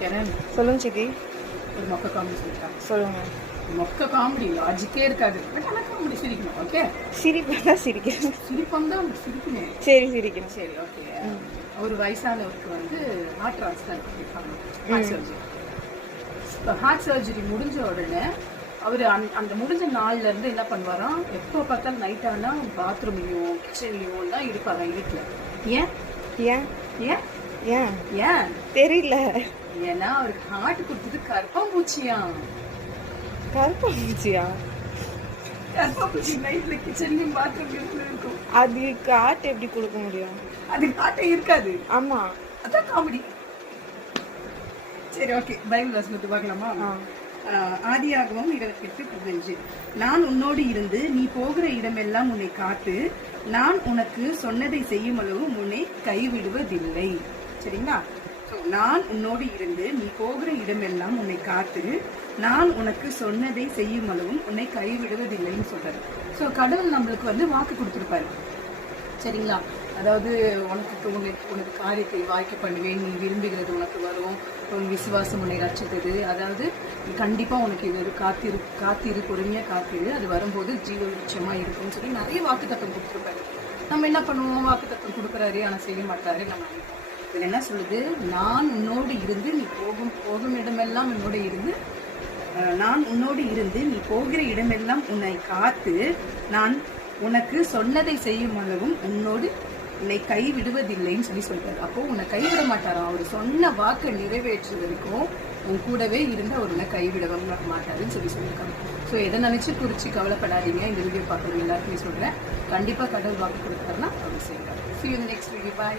கிரண், சொல்லுங்க சித்தி. ஒரு மொக்க காமெடி சொல்லிட்டாங்க. சொல்லுங்க. மொக்க காமெடி லாஜிக்கே இருக்காது, பட் ஆனால் காமெடி சிரிக்கணும். ஓகே, சிரிப்பு தான் சிரிக்கிறேன். சிரிப்பம் தான் சிரிக்கணும். சரி சிரிக்கிறேன். சரி, ஓகே. ஒரு வயசானவருக்கு வந்து ஹார்ட் டிரான்ஸ்பிளான்ட் பண்ணியிருப்பாங்க, ஹார்ட் சர்ஜரி. இப்போ ஹார்ட் சர்ஜரி முடிஞ்ச உடனே அவர் அந்த முடிஞ்ச நாள்ல இருந்து என்ன பண்ணுவாராம், எப்போ பார்த்தாலும் நைட் ஆனால் பாத்ரூம்லையும் கிச்சன்லையும் தான் இருப்பாராம் வீட்டில். ஏன் ஏன் ஏன் ஏன் ஏன் தெரியல. ஏன்னா அவருக்கு ஹார்ட் கொடுத்தது கருப்பாம்பூச்சியா. கருப்பாம்பூச்சியா? கருப்பாம்பூச்சி நைட்ல கிச்சன்லயும் பாத்ரூம்லயும் இருக்கும். அது காட்டு எப்படி கொடுக்க முடியும்? அது காட்டே இருக்காது. ஆமா, அதான் காமெடி. சரி, ஓகே. பைபிள் வசனத்தை பார்க்கலாமா? ஆதியாகமம் 28:15. நான் உன்னோடு இருந்து நீ போகிற இடமெல்லாம் உன்னை காத்து, நான் உனக்கு சொன்னதை செய்யும் அளவு உன்னை கைவிடுவதில்லை. சரிங்களா? நான் உன்னோடு இருந்து நீ போகிற இடமெல்லாம் உன்னை காத்து, நான் உனக்கு சொன்னதை செய்யும் அளவும் உன்னை கைவிடுவதில்லைன்னு சொல்றாரு. ஸோ கடவுள் நம்மளுக்கு வந்து வாக்கு கொடுத்துருப்பாரு. சரிங்களா? அதாவது உனக்கு காரியத்தை வாய்க்க பண்ணுவேன், நீ விரும்புகிறது உனக்கு வரும், உன் விசுவாசம் உன்னை ரட்சித்தது, அதாவது கண்டிப்பாக உனக்கு இது காத்திரு பொறுமையாக காத்திரு, அது வரும்போது ஜீவ விருட்சமாக இருக்கும்னு சொல்லி நிறைய வாக்கு தத்துவம் கொடுத்துருப்பாரு. நம்ம என்ன பண்ணுவோம், வாக்கு தத்துவம் கொடுக்குறாரு ஆனால் செய்ய மாட்டாரு. நம்ம இதில் என்ன சொல்லுது, நான் உன்னோடு இருந்து நீ போகும் இடமெல்லாம் என்னோட இருந்து, நான் உன்னோடு இருந்து நீ போகிற இடமெல்லாம் உன்னை காத்து, நான் உனக்கு சொன்னதை செய்யும் அளவும் உன்னை கைவிடுவதில்லைன்னு சொல்றாரு. அப்போ உன்னை கைவிட மாட்டாராம். அவர் சொன்ன வாக்கை நிறைவேற்று வரைக்கும் உன் கூடவே இருந்து அவர் உன்னை கைவிட மாட்டாருன்னு சொல்லியிருக்காங்க. ஸோ எதை நினைச்சு குறிச்சு கவலைப்படாதீங்க. இந்த வீடியோ பார்க்குறவங்க எல்லாருக்குமே சொல்றேன், கண்டிப்பா கடவுள் வாக்கு கொடுத்தாருன்னா அவர் செய்யறாரு. See you in the next video. Bye.